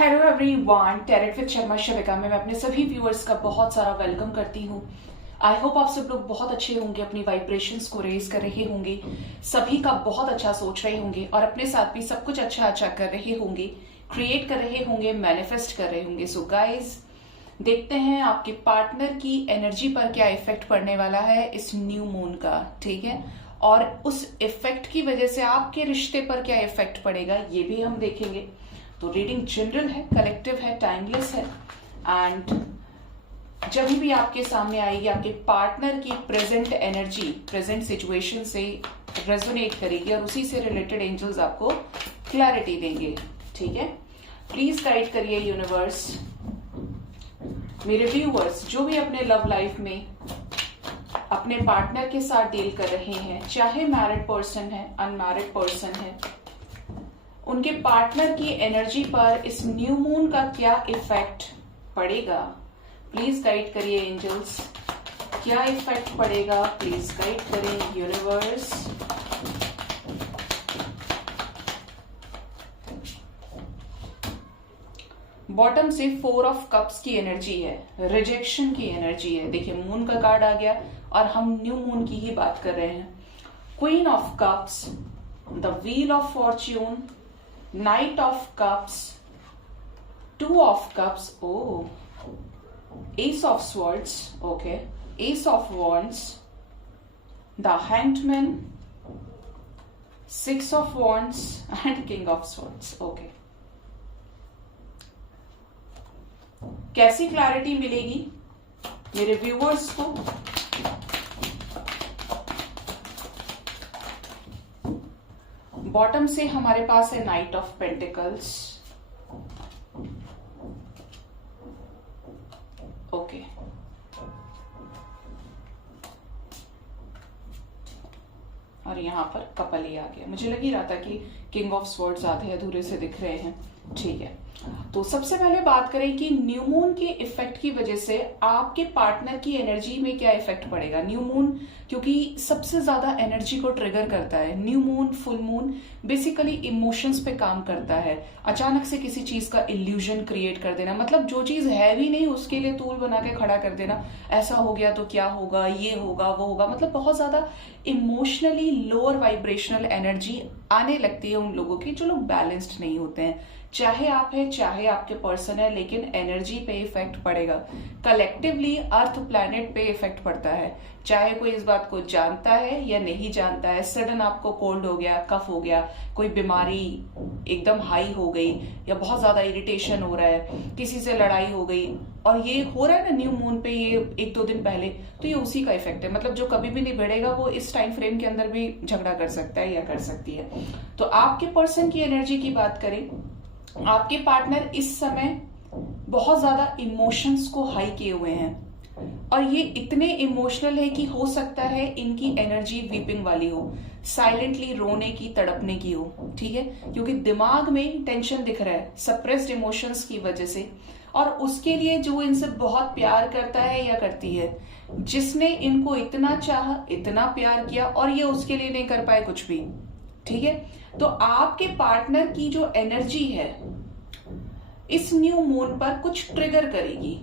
Hello everyone, tarot with Sharma Shavika में मैं अपने सभी व्यूअर्स का बहुत सारा वेलकम करती हूँ। आई होप आप सब लोग बहुत अच्छे होंगे, अपनी वाइब्रेशंस को रेज कर रहे होंगे, सभी का बहुत अच्छा सोच रहे होंगे और अपने साथ भी सब कुछ अच्छा अच्छा कर रहे होंगे, क्रिएट कर रहे होंगे, मैनिफेस्ट कर रहे होंगे। सो गाइज, देखते हैं आपके पार्टनर की एनर्जी पर क्या इफेक्ट पड़ने वाला है इस न्यू मून का, ठीक है। और उस इफेक्ट की वजह से आपके रिश्ते पर क्या इफेक्ट पड़ेगा ये भी हम देखेंगे। तो रीडिंग जनरल है, कलेक्टिव है, टाइमलेस है एंड जब भी आपके सामने आएगी आपके पार्टनर की प्रेजेंट एनर्जी प्रेजेंट सिचुएशन से रेजोनेट करेगी और उसी से रिलेटेड एंजल्स आपको क्लैरिटी देंगे, ठीक है। प्लीज गाइड करिए यूनिवर्स। मेरे व्यूअर्स जो भी अपने लव लाइफ में अपने पार्टनर के साथ डील कर रहे हैं, चाहे मैरिड पर्सन है, अनमैरिड पर्सन है, उनके पार्टनर की एनर्जी पर इस न्यू मून का क्या इफेक्ट पड़ेगा, प्लीज गाइड करिए एंजल्स। क्या इफेक्ट पड़ेगा प्लीज गाइड करें यूनिवर्स। बॉटम से 4 ऑफ कप्स की एनर्जी है, रिजेक्शन की एनर्जी है। देखिए मून का कार्ड आ गया और हम न्यू मून की ही बात कर रहे हैं। Queen of cups, the wheel of Fortune, Knight of Cups, 2 of Cups, Ace of Swords, okay, Ace of Wands, the Hanged Man, 6 of Wands and King of Swords, okay. कैसी clarity मिलेगी मेरे viewers को? Bottom से हमारे पास है night of pentacles, okay. और यहां पर कपल ही आ गया। मुझे लग ही रहा था कि किंग ऑफ स्वॉर्ड्स आधे अधूरे से दिख रहे हैं, ठीक है। तो सबसे पहले बात करें कि न्यू मून के इफेक्ट की वजह से आपके पार्टनर की एनर्जी में क्या इफेक्ट पड़ेगा। न्यू मून क्योंकि सबसे ज्यादा एनर्जी को ट्रिगर करता है। New moon, full moon basically emotions पे काम करता है। अचानक से किसी चीज का इल्यूजन क्रिएट कर देना, मतलब जो चीज है भी नहीं उसके लिए तूल बना के खड़ा कर देना। ऐसा हो गया तो क्या होगा, ये होगा, वो होगा, मतलब बहुत ज्यादा इमोशनली लोअर वाइब्रेशनल एनर्जी आने लगती है उन लोगों की जो लोग बैलेंस्ड नहीं होते हैं। चाहे आप है चाहे आपके पर्सन है, लेकिन एनर्जी पे इफेक्ट पड़ेगा। कलेक्टिवली अर्थ प्लैनेट पे इफेक्ट पड़ता है, चाहे कोई इस बात को जानता है या नहीं जानता है। सडन आपको कोल्ड हो गया, कफ हो गया, कोई बीमारी एकदम हाई हो गई या बहुत ज्यादा इरिटेशन हो रहा है, किसी से लड़ाई हो गई, और ये हो रहा है ना न्यू मून पे, ये 1-2 दिन पहले, तो ये उसी का इफेक्ट है। मतलब जो कभी भी नहीं बढ़ेगा वो इस टाइम फ्रेम के अंदर भी झगड़ा कर सकता है या कर सकती है। तो आपके पर्सन की एनर्जी की बात करें, आपके पार्टनर इस समय बहुत ज्यादा इमोशंस को हाई किए हुए हैं और ये इतने इमोशनल है कि हो सकता है इनकी एनर्जी वीपिंग वाली हो, साइलेंटली रोने की, तड़पने की हो, ठीक है। क्योंकि दिमाग में टेंशन दिख रहा है सप्रेस्ड इमोशंस की वजह से, और उसके लिए जो इनसे बहुत प्यार करता है या करती है, जिसने इनको इतना चाहा, इतना प्यार किया और ये उसके लिए नहीं कर पाए कुछ भी, ठीक है। तो आपके पार्टनर की जो एनर्जी है इस न्यू मून पर कुछ ट्रिगर करेगी।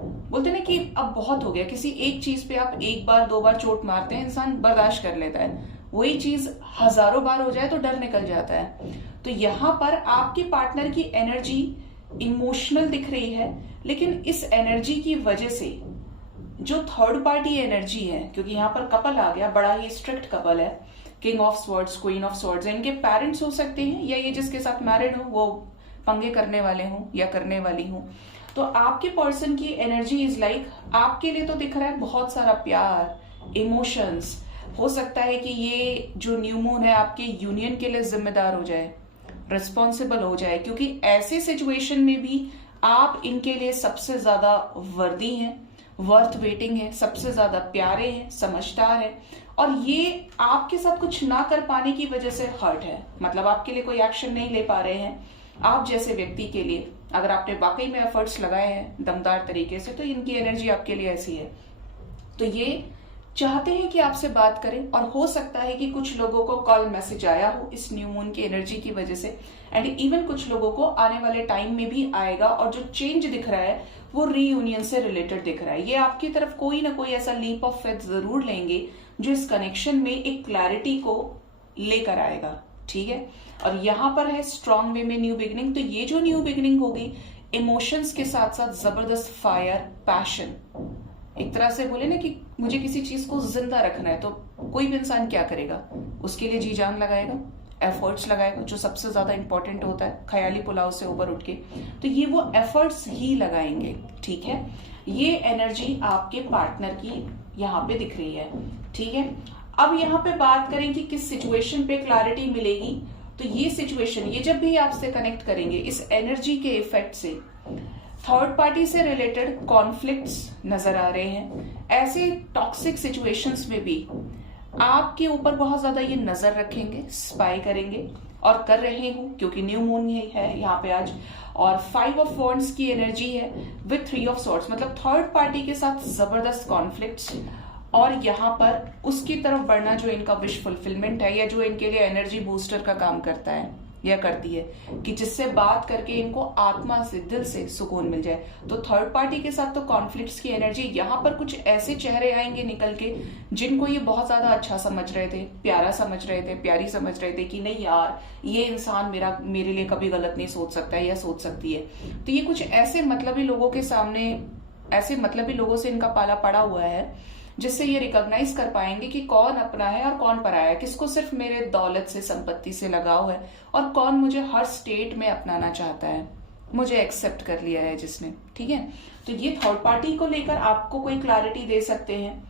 बोलते ना कि अब बहुत हो गया, किसी एक चीज पे आप 1 बार 2 बार चोट मारते हैं, इंसान बर्दाश्त कर लेता है, वही चीज हजारों बार हो जाए तो डर निकल जाता है। तो यहां पर आपके पार्टनर की एनर्जी इमोशनल दिख रही है, लेकिन इस एनर्जी की वजह से जो थर्ड पार्टी एनर्जी है, क्योंकि यहां पर कपल आ गया, बड़ा ही स्ट्रिक्ट कपल है, king of swords, queen of swords, इनके पेरेंट्स हो सकते हैं या ये जिसके साथ मैरिड हो वो पंगे करने वाले हों या करने वाली हों। तो आपके पर्सन की एनर्जी इज लाइक, आपके लिए तो दिख रहा है बहुत सारा प्यार, इमोशंस। हो सकता है कि ये जो न्यू मून है आपके यूनियन के लिए जिम्मेदार हो जाए, रिस्पॉन्सिबल हो जाए, क्योंकि ऐसे सिचुएशन में भी आप इनके लिए सबसे ज्यादा वर्दी हैं, वर्थ वेटिंग है, सबसे ज्यादा प्यारे हैं, समझदार है, और ये आपके साथ कुछ ना कर पाने की वजह से हर्ट है। मतलब आपके लिए कोई एक्शन नहीं ले पा रहे हैं। आप जैसे व्यक्ति के लिए अगर आपने वाकई में एफर्ट्स लगाए हैं दमदार तरीके से, तो इनकी एनर्जी आपके लिए ऐसी है। तो ये चाहते हैं कि आपसे बात करें, और हो सकता है कि कुछ लोगों को कॉल मैसेज आया हो इस न्यू मून की एनर्जी की वजह से, एंड इवन कुछ लोगों को आने वाले टाइम में भी आएगा, और जो चेंज दिख रहा है वो रीयूनियन से रिलेटेड दिख रहा है। ये आपकी तरफ कोई ना कोई ऐसा लीप ऑफ फेथ जरूर लेंगे जो इस कनेक्शन में एक क्लैरिटी को लेकर आएगा, ठीक है। और यहां पर है स्ट्रॉन्ग वे में न्यू बिगिनिंग। तो ये जो न्यू बिगिनिंग होगी इमोशंस के साथ साथ जबरदस्त फायर, पैशन, एक तरह से बोले ना कि मुझे किसी चीज को जिंदा रखना है, तो कोई भी इंसान क्या करेगा, उसके लिए जी जान लगाएगा, एफर्ट्स लगाएगा, जो सबसे ज्यादा इंपॉर्टेंट होता है, ख्याली पुलाव से ऊपर उठ के। तो ये वो एफर्ट्स ही लगाएंगे, ठीक है। ये एनर्जी आपके पार्टनर की यहाँ पे दिख रही है, ठीक है। अब यहाँ पे बात करें कि किस सिचुएशन पे क्लैरिटी मिलेगी, तो ये सिचुएशन, ये जब भी आपसे कनेक्ट करेंगे इस एनर्जी के इफेक्ट से थर्ड पार्टी से रिलेटेड कॉन्फ्लिक्ट्स नजर आ रहे हैं। ऐसे टॉक्सिक सिचुएशंस में भी आपके ऊपर बहुत ज्यादा ये नजर रखेंगे, स्पाई करेंगे, और कर रहे हूं क्योंकि न्यू मून ही है यहाँ पे आज। और 5 ऑफ वॉन्ड्स की एनर्जी है विथ 3 ऑफ सॉर्ड्स, मतलब थर्ड पार्टी के साथ जबरदस्त कॉन्फ्लिक्ट्स, और यहाँ पर उसकी तरफ बढ़ना जो इनका विश फुलफिलमेंट है, या जो इनके लिए एनर्जी बूस्टर का काम करता है या करती है, कि जिससे बात करके इनको आत्मा से, दिल से सुकून मिल जाए। तो थर्ड पार्टी के साथ तो कॉन्फ्लिक्ट्स की एनर्जी, यहाँ पर कुछ ऐसे चेहरे आएंगे निकल के जिनको ये बहुत ज्यादा अच्छा समझ रहे थे, प्यारा समझ रहे थे, प्यारी समझ रहे थे कि नहीं यार ये इंसान मेरे लिए कभी गलत नहीं सोच सकता है या सोच सकती है। तो ये कुछ ऐसे मतलबी लोगों के सामने, ऐसे मतलबी लोगों से इनका पाला पड़ा हुआ है, जिससे ये रिकॉग्नाइज कर पाएंगे कि कौन अपना है और कौन पराया है, किसको सिर्फ मेरे दौलत से, संपत्ति से लगाव है, और कौन मुझे हर स्टेट में अपनाना चाहता है, मुझे एक्सेप्ट कर लिया है जिसने, ठीक है। तो ये थर्ड पार्टी को लेकर आपको कोई क्लैरिटी दे सकते हैं।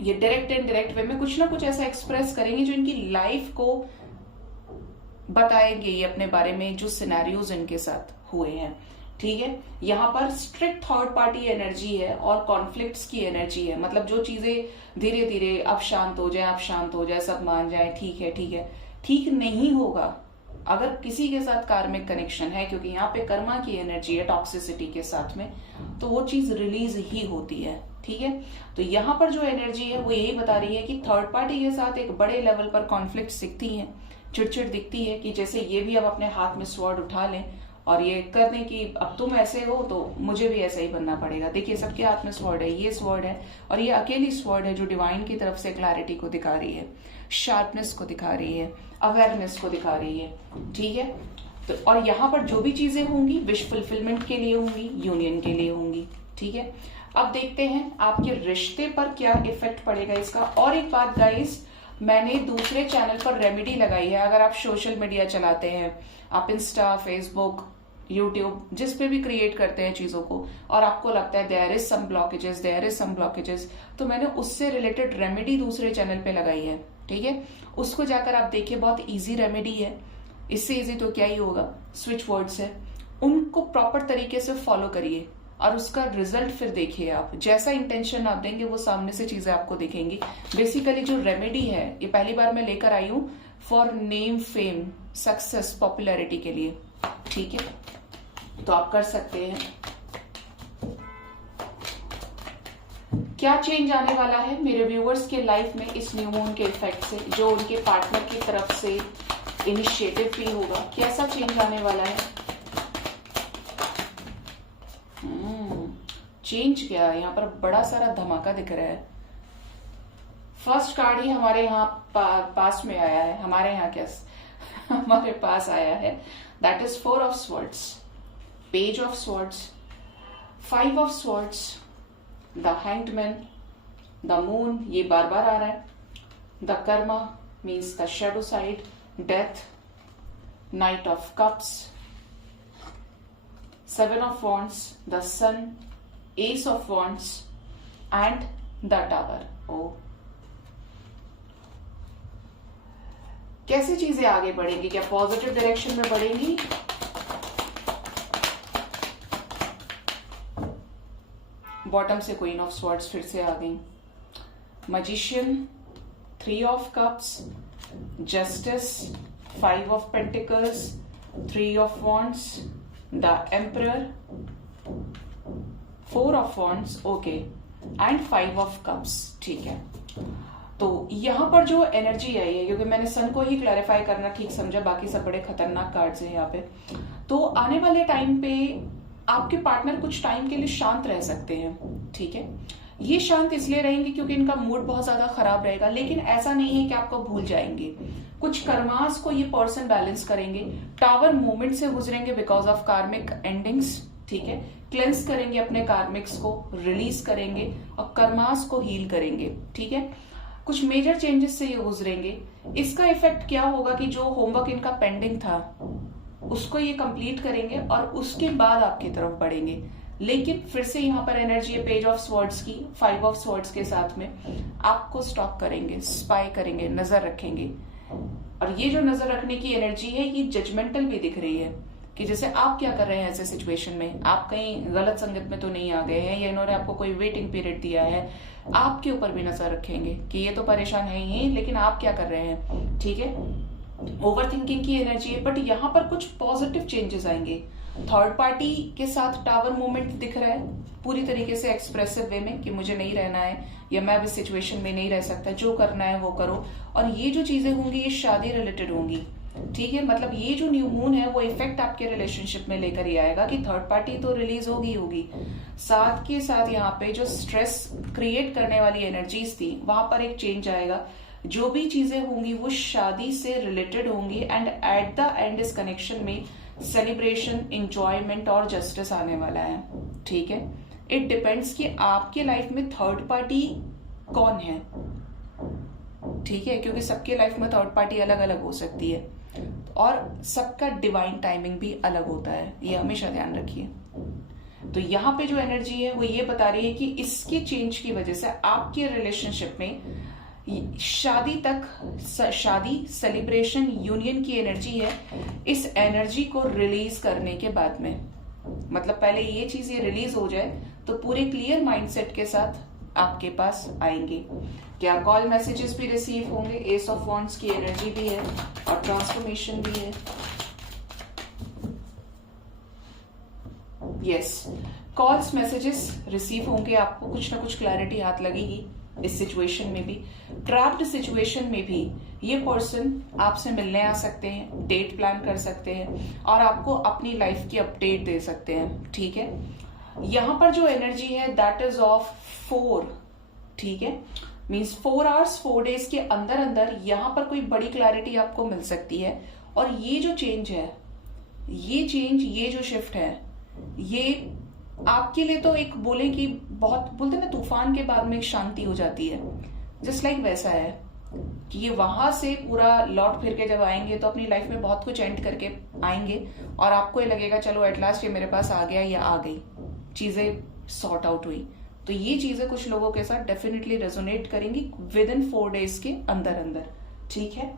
ये डायरेक्ट एंड डायरेक्ट वे में कुछ ना कुछ ऐसा एक्सप्रेस करेंगे जो इनकी लाइफ को बताएंगे, ये अपने बारे में जो सिनेरियोज इनके साथ हुए हैं, ठीक है। यहाँ पर स्ट्रिक्ट थर्ड पार्टी एनर्जी है और कॉन्फ्लिक्ट्स की एनर्जी है, मतलब जो चीजें धीरे धीरे अब शांत हो जाए, अब शांत हो जाए, सब मान जाए, ठीक है ठीक है, ठीक नहीं होगा अगर किसी के साथ कार्मिक कनेक्शन है, क्योंकि यहाँ पे कर्मा की एनर्जी है टॉक्सिसिटी के साथ में, तो वो चीज रिलीज ही होती है, ठीक है। तो यहाँ पर जो एनर्जी है वो यही बता रही है कि थर्ड पार्टी के साथ एक बड़े लेवल पर कॉन्फ्लिक्ट दिखती है, चिड़चिड़ दिखती है, कि जैसे ये भी अब अपने हाथ में स्वॉर्ड उठा लें और ये कर दें कि अब तुम ऐसे हो तो मुझे भी ऐसा ही बनना पड़ेगा। देखिए सबके हाथ में स्वॉर्ड है, ये स्वॉर्ड है, और ये अकेली स्वॉर्ड है जो डिवाइन की तरफ से क्लैरिटी को दिखा रही है, शार्पनेस को दिखा रही है, अवेयरनेस को दिखा रही है, ठीक है। तो और यहाँ पर जो भी चीजें होंगी विश फुलफिलमेंट के लिए होंगी, यूनियन के लिए होंगी, ठीक है। अब देखते हैं आपके रिश्ते पर क्या इफेक्ट पड़ेगा इसका। और एक बात गाइस, मैंने दूसरे चैनल पर रेमेडी लगाई है। अगर आप सोशल मीडिया चलाते हैं, आप इंस्टा, फेसबुक, यूट्यूब, जिस पे भी क्रिएट करते हैं चीजों को, और आपको लगता है देयर इज सम ब्लॉकेजेस, तो मैंने उससे रिलेटेड रेमेडी दूसरे चैनल पे लगाई है, ठीक है। उसको जाकर आप देखिए, बहुत इजी रेमेडी है, इससे इजी तो क्या ही होगा, स्विच वर्ड्स है, उनको प्रॉपर तरीके से फॉलो करिए और उसका रिजल्ट फिर देखिए आप। जैसा इंटेंशन आप देंगे वो सामने से चीजें आपको दिखेंगी। बेसिकली जो रेमेडी है ये पहली बार मैं लेकर आई हूं for name, fame, success, popularity के लिए, ठीक है। तो आप कर सकते हैं। क्या चेंज आने वाला है मेरे व्यूअर्स के लाइफ में इस न्यू मून के इफेक्ट से, जो उनके पार्टनर की तरफ से इनिशिएटिव भी होगा, कैसा चेंज आने वाला है। चेंज क्या, यहाँ पर बड़ा सारा धमाका दिख रहा है। फर्स्ट कार्ड ही हमारे यहाँ पास में आया है, हमारे यहाँ क्या हमारे पास आया है, that is 4 of swords, page of swords, 5 of swords, the hanged man, the moon, ये बार बार आ रहा है, the karma means the shadow side, death, knight of cups, 7 of wands, the sun, ace of wands and the tower. ओ, कैसी चीजें आगे बढ़ेंगी, क्या पॉजिटिव डायरेक्शन में बढ़ेंगी। बॉटम से क्वीन ऑफ स्वॉर्ड्स फिर से आ गई, magician, 3 of cups, justice, 5 of pentacles, 3 of wands, the emperor, 4 of wands, okay, and 5 of cups, ठीक है। तो यहाँ पर जो एनर्जी आई है, क्योंकि मैंने सन को ही क्लैरिफाई करना ठीक समझा, बाकी सब बड़े खतरनाक कार्ड्स हैं यहाँ पे। तो आने वाले टाइम पे आपके पार्टनर कुछ टाइम के लिए शांत रह सकते हैं, ठीक है। ये शांत इसलिए रहेंगे क्योंकि इनका मूड बहुत ज्यादा खराब रहेगा, लेकिन ऐसा नहीं है कि आपको भूल जाएंगे। कुछ कर्मास को ये पर्सन बैलेंस करेंगे, टावर मूवमेंट से गुजरेंगे बिकॉज ऑफ कार्मिक एंडिंग्स, ठीक है। क्लेंस करेंगे अपने कार्मिक्स को, रिलीज करेंगे और कर्मास को हील करेंगे, ठीक है। कुछ मेजर चेंजेस से ये गुजरेंगे। इसका इफेक्ट क्या होगा कि जो होमवर्क इनका पेंडिंग था उसको ये कंप्लीट करेंगे और उसके बाद आपकी तरफ बढ़ेंगे। लेकिन फिर से यहाँ पर एनर्जी है पेज ऑफ स्वॉर्ड्स की, 5 ऑफ स्वॉर्ड्स के साथ में आपको स्टॉक करेंगे, स्पाई करेंगे, नजर रखेंगे। और ये जो नजर रखने की एनर्जी है ये जजमेंटल भी दिख रही है कि जैसे आप क्या कर रहे हैं ऐसे सिचुएशन में, आप कहीं गलत संगत में तो नहीं आ गए हैं या इन्होंने आपको कोई वेटिंग पीरियड दिया है। आपके ऊपर भी नजर रखेंगे कि ये तो परेशान है ही, लेकिन आप क्या कर रहे हैं, ठीक है। ओवर थिंकिंग की एनर्जी है, बट यहाँ पर कुछ पॉजिटिव चेंजेस आएंगे। थर्ड पार्टी के साथ टावर मूवमेंट दिख रहा है पूरी तरीके से एक्सप्रेसिव वे में कि मुझे नहीं रहना है या मैं अब इस सिचुएशन में नहीं रह सकता, जो करना है वो करो। और ये जो चीजें होंगी ये शादी रिलेटेड होंगी, ठीक है। मतलब ये जो न्यू मून है वो इफेक्ट आपके रिलेशनशिप में लेकर ही आएगा कि थर्ड पार्टी तो रिलीज होगी। साथ के साथ यहाँ पे जो स्ट्रेस क्रिएट करने वाली एनर्जीज थी वहां पर एक चेंज आएगा। जो भी चीजें होंगी वो शादी से रिलेटेड होंगी एंड एट द एंड इस कनेक्शन में सेलिब्रेशन, इंजॉयमेंट और जस्टिस आने वाला है, ठीक है। इट डिपेंड्स कि आपके लाइफ में थर्ड पार्टी कौन है, ठीक है, क्योंकि सबके लाइफ में थर्ड पार्टी अलग अलग हो सकती है और सबका डिवाइन टाइमिंग भी अलग होता है, ये हमेशा ध्यान रखिए। तो यहाँ पे जो एनर्जी है वो ये बता रही है कि इसके चेंज की वजह से आपके रिलेशनशिप में शादी तक, शादी, सेलिब्रेशन, यूनियन की एनर्जी है। इस एनर्जी को रिलीज करने के बाद में, मतलब पहले ये चीज ये रिलीज हो जाए तो पूरे क्लियर माइंडसेट के साथ आपके पास आएंगे। क्या कॉल मैसेजेस भी रिसीव होंगे, एस ऑफ वॉन्ड्स की एनर्जी भी है और ट्रांसफॉर्मेशन भी है। यस, कॉल्स मैसेजेस रिसीव होंगे, आपको कुछ ना कुछ क्लैरिटी हाथ लगेगी इस सिचुएशन में भी। ट्रैप्ड सिचुएशन में भी ये पर्सन आपसे मिलने आ सकते हैं, डेट प्लान कर सकते हैं और आपको अपनी लाइफ की अपडेट दे सकते हैं, ठीक है। यहां पर जो एनर्जी है दैट इज ऑफ 4, ठीक है, मीन्स 4 आवर्स 4 डेज के अंदर अंदर यहां पर कोई बड़ी क्लैरिटी आपको मिल सकती है। और ये जो चेंज है, ये चेंज, ये जो शिफ्ट है, ये आपके लिए तो एक बोले कि बहुत बोलते ना तूफान के बाद में एक शांति हो जाती है, जस्ट लाइक वैसा है कि ये वहां से पूरा लौट फिर के जब आएंगे तो अपनी लाइफ में बहुत कुछ एंड करके आएंगे और आपको ये लगेगा चलो एट लास्ट ये मेरे पास आ गया या आ गई, चीजें सॉर्ट आउट हुई। तो ये चीजें कुछ लोगों के साथ डेफिनेटली रेजोनेट करेंगी विद इन 4 डेज के अंदर अंदर, ठीक है।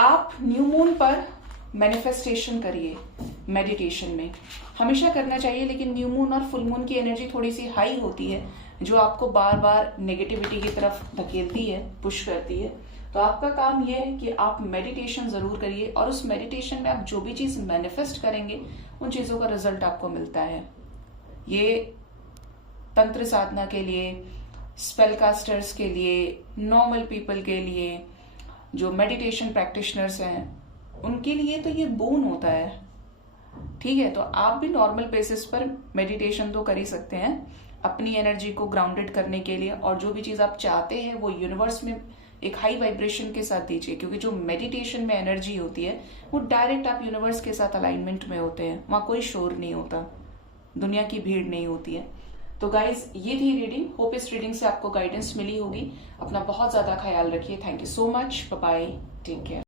आप न्यू मून पर मैनिफेस्टेशन करिए, मेडिटेशन में हमेशा करना चाहिए, लेकिन न्यू मून और फुल मून की एनर्जी थोड़ी सी हाई होती है जो आपको बार बार नेगेटिविटी की तरफ धकेलती है, पुश करती है। तो आपका काम यह है कि आप मेडिटेशन जरूर करिए और उस मेडिटेशन में आप जो भी चीज मैनिफेस्ट करेंगे उन चीजों का रिजल्ट आपको मिलता है। ये तंत्र साधना के लिए, स्पेल कास्टर्स के लिए, नॉर्मल पीपल के लिए, जो मेडिटेशन प्रैक्टिशनर्स हैं उनके लिए तो ये बोन होता है, ठीक है। तो आप भी नॉर्मल बेसिस पर मेडिटेशन तो कर ही सकते हैं अपनी एनर्जी को ग्राउंडेड करने के लिए, और जो भी चीज आप चाहते हैं वो यूनिवर्स में एक हाई वाइब्रेशन के साथ दीजिए, क्योंकि जो मेडिटेशन में एनर्जी होती है वो डायरेक्ट आप यूनिवर्स के साथ अलाइनमेंट में होते हैं, वहां कोई शोर नहीं होता, दुनिया की भीड़ नहीं होती है। तो गाइज ये थी रीडिंग, होप इस रीडिंग से आपको गाइडेंस मिली होगी। अपना बहुत ज्यादा ख्याल रखिए। Thank you so much, bye bye, take care.